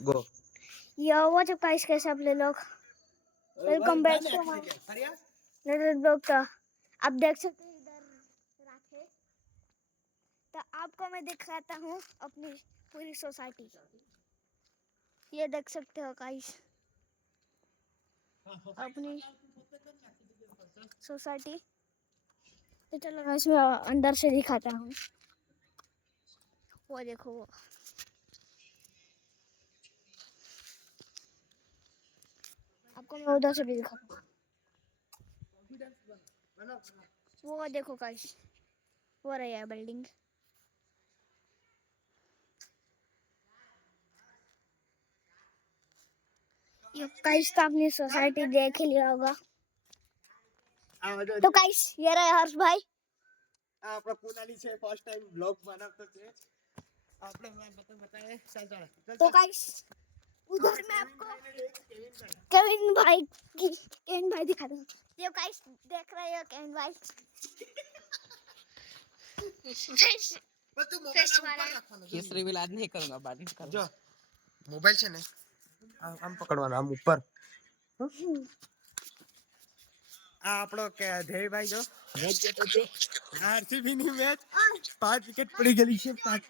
गो। यो WhatsApp guys, कैसे आप लोग? Welcome back to my little blog. का आप देख सकते हैं इधर राखे। तो आपको मैं दिखाता हूँ अपनी पूरी सोसाइटी। ये देख सकते हो गाइस, अपनी सोसाइटी। तो चलो गाइस, मैं अंदर से दिखाता हूँ। वो देखो, वो आपको मैं उधर से भी दिखाता हूँ। वो देखो गाइस, वो रही है बिल्डिंग। ये गाइस तो आपने सोसाइटी देख ही लिया होगा। तो गाइस ये रहे हर्ष भाई। આપણા કુનાલી છે ફર્સ્ટ ટાઈમ બ્લોગ બનાવતો છે આપણે મેં बताए चल चल तो गाइस उधर मैं आपको केविन भाई दिखाता हूँ। ये गाइस देख रहे हो केविन भाई। पर तू मोबाइल ऊपर रखવાનો केस रिवील आज नहीं करूंगा, बाद में करूंगा। જો મોબાઈલ છે ને આમ પકડવાનો આમ ઉપર આ આપણો કે ધેયભાઈ જો મેચ જેતો છે આરસીબી ની મેચ 5 વિકેટ પડી ગઈ છે 5